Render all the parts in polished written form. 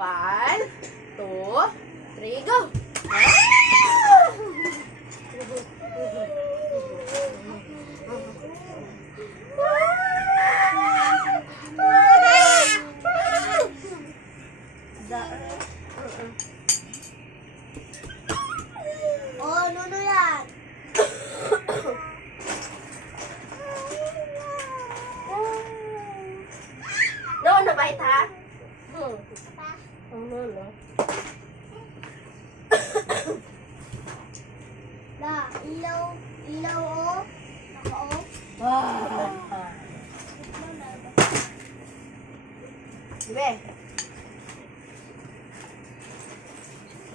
1, 2, 3, go! Oh, nuno yan. No, nabait ha? No. Na, ilaw oh. Naka-off. Dibe?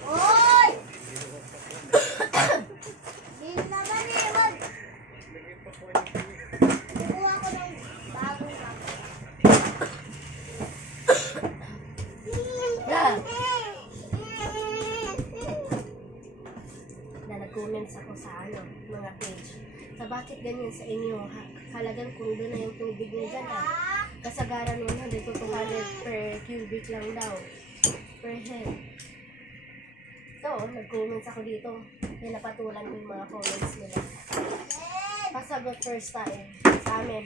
Oy! Hindi naman eh, wag. Kukuha ko ng bagong camera. Na nag-comments ako sa mga page. Sa bakit ganyan sa inyo, halagang kung doon na yung tubig niya dyan kasagaran 100 to 200 per cubic lang daw. Per head. So, nag-comments ako dito. May napatulan ko yung mga comments nila. Pasagot first time sa amin.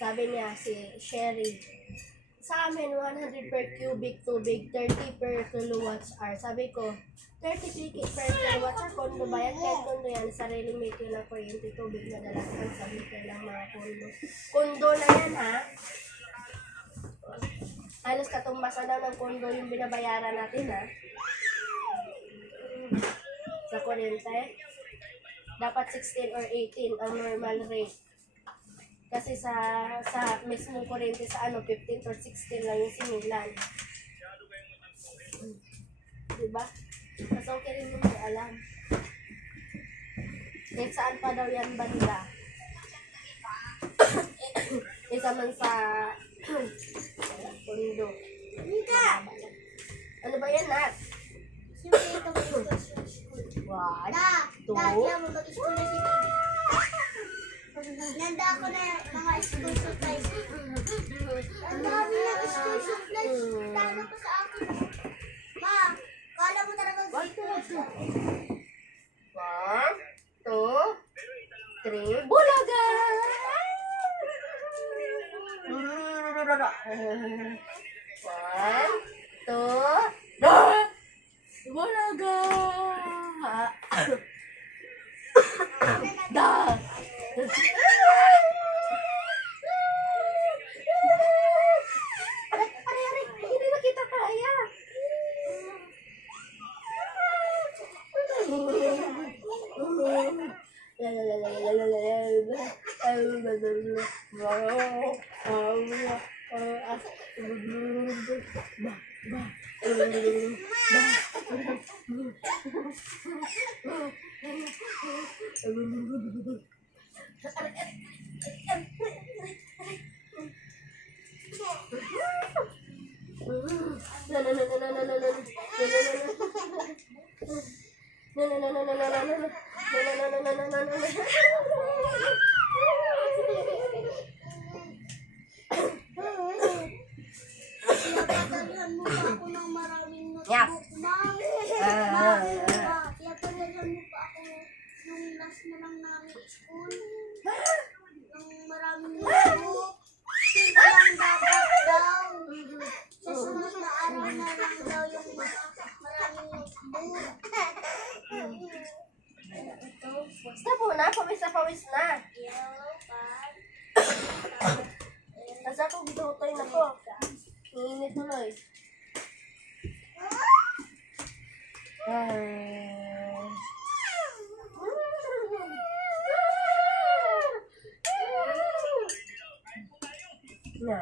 Sabi niya si Sherry, sa amin 100 per cubic tubig, 30 per kilowatts-hour. Sabi ko, 30 per kilowatts-hour, kondo ba yan? Kahit kondo yan, sariling make yun ng kuryente, tubig na dalasan sa meter ng mga kondo. Kondo na yan ha. Halos katumbasan daw ng kondo yung binabayaran natin ha. Sa kuryente. Dapat 16 or 18 ang normal rate. Kasi sa mismong kuryente sa 15 or 16 lang yung sinilan. Diba? Mas okay rin yung may alam. Kahit saan pa daw yan banda. Isa man sa kondo. Ano ba yan, Nat? Siyempre, ito mag-school sa school. 1, 2, Kaya mo mag-school na si Baby. Nanda ako na mga school supplies. Ang dami na school supplies. Talo ko sa akin. Ma, kala mo talaga school. 1, 2, 3, bulaga! 1, 2, bulaga! Da! Aray, hindi na kita kaya. Pinapagalihan mo pa ako ng maraming Yak. notebook, Ma. Pinapagalihan mo pa ako nung last na lang namin school. Ng maraming notebook. Simple lang dapat daw. Sa sunod na araw na lang daw yung maraming notebook. Basta po na, pawis na. Nasa akong binutoy na po. Init tuloy. Na.